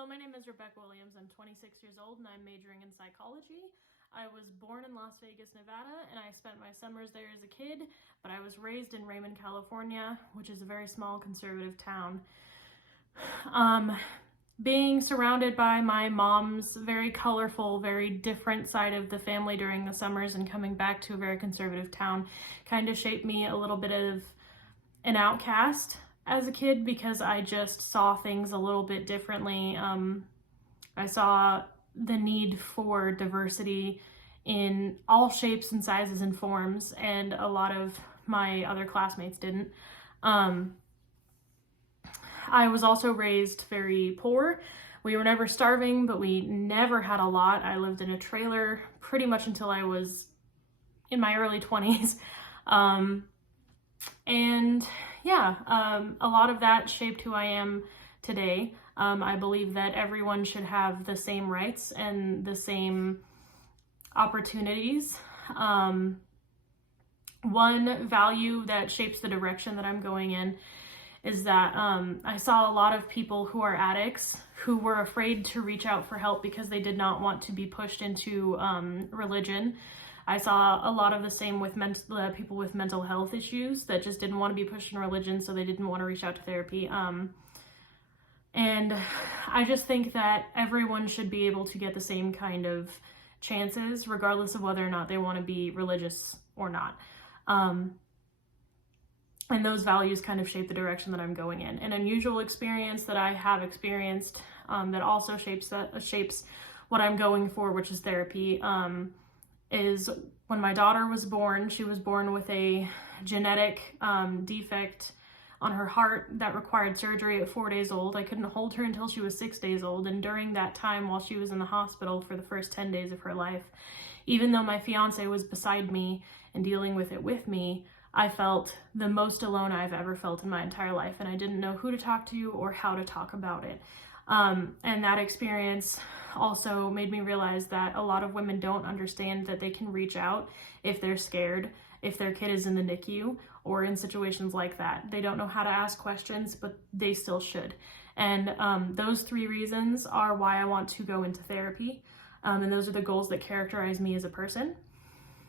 Hello, my name is Rebecca Williams. I'm 26 years old and I'm majoring in psychology. I was born in Las Vegas, Nevada, and I spent my summers there as a kid, but I was raised in Raymond, California, which is a very small conservative town. Being surrounded by my mom's very colorful, very different side of the family during the summers and coming back to a very conservative town kind of shaped me a little bit of an outcast as a kid because I just saw things a little bit differently. I saw the need for diversity in all shapes and sizes and forms, and a lot of my other classmates didn't. I was also raised very poor. We were never starving, but we never had a lot. I lived in a trailer pretty much until I was in my early 20s. A lot of that shaped who I am today. I believe that everyone should have the same rights and the same opportunities. One value that shapes the direction that I'm going in is that I saw a lot of people who are addicts who were afraid to reach out for help because they did not want to be pushed into religion. I saw a lot of the same with people with mental health issues that just didn't want to be pushed in religion, so they didn't want to reach out to therapy. And I just think that everyone should be able to get the same kind of chances, regardless of whether or not they want to be religious or not. And those values kind of shape the direction that I'm going in. An unusual experience that I have experienced that also shapes what I'm going for, which is therapy, is when my daughter was born. She was born with a genetic defect on her heart that required surgery at 4 days old. I couldn't hold her until she was 6 days old, and during that time while she was in the hospital for the first 10 days of her life, even though my fiance was beside me and dealing with it with me, I felt the most alone I've ever felt in my entire life, and I didn't know who to talk to or how to talk about it. And that experience also made me realize that a lot of women don't understand that they can reach out if they're scared, if their kid is in the NICU or in situations like that. They don't know how to ask questions, but they still should. And those three reasons are why I want to go into therapy. And those are the goals that characterize me as a person.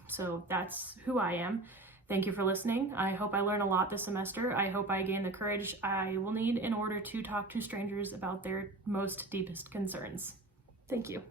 So that's who I am. Thank you for listening. I hope I learn a lot this semester. I hope I gain the courage I will need in order to talk to strangers about their most deepest concerns. Thank you.